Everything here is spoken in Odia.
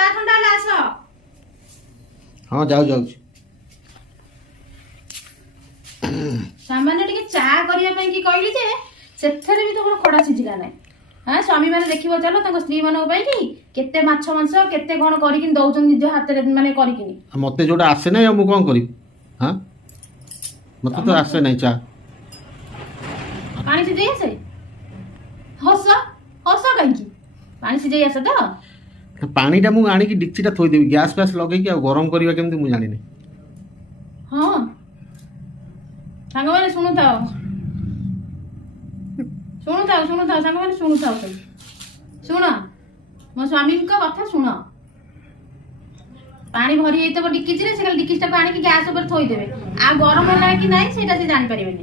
ଚା ଥଣ୍ଡା ହେଲା ଆସ। ହଁ ଯାଉଛି। ସାମାନ୍ୟ ଟିକେ ଚା କରିବା ପାଇଁ କି କହିଲି ଯେ ସେଥିରେ ବି ତମର ଖଡା ସିଝିଲା ନାହିଁ। ହଁ ସ୍ୱାମୀ ମାନେ ଦେଖିବ ଚାଲ ତାଙ୍କ ସ୍ତ୍ରୀ ମାନଙ୍କ ପାଇଁ କି କେତେ ମାଛ ମାଂସ କେତେ କଣ କରିକି ଦଉଛନ୍ତି ନିଜ ହାତରେ ମାନେ କରିକିନି। ମତେ ଯୋଉଟା ଆସେ ନାହିଁ ଆଉ ମୁଁ କଣ କରିବି? ହଁ ମତେ ତ ଆସେ ନାହିଁ ଚା। ପାଣି ସିଝେଇ ଆସେ? ହସ କାହିଁକି? ପାଣି ସିଝେଇ ଆସେ ତ? ପାଣିଟା ମୁଁ ଆଣିକି ଡିକ୍ଚିଟା ଥୋଇଦେବି, ଗ୍ୟାସ୍ ଫ୍ୟାସ୍ ଲଗେଇକି ଆଉ ଗରମ କରିବା କେମିତି ମୁଁ ଜାଣିନି। ହଁ ସାଙ୍ଗମାନେ ଶୁଣୁଥାଅ ସାଙ୍ଗମାନେ ଶୁଣୁଥାଅ ସବୁ। ଶୁଣ ମୋ ସ୍ୱାମୀଙ୍କ କଥା ଶୁଣ। ପାଣି ଭରି ଯାଇଥିବ ଡିକିଚିରେ, ସେ ଖାଲି ଡିକିଚଟାକୁ ଆଣିକି ଗ୍ୟାସ୍ ଉପରେ ଥୋଇଦେବେ। ଆଉ ଗରମ ହେଲା କି ନାହିଁ ସେଇଟା ସେ ଜାଣିପାରିବେନି।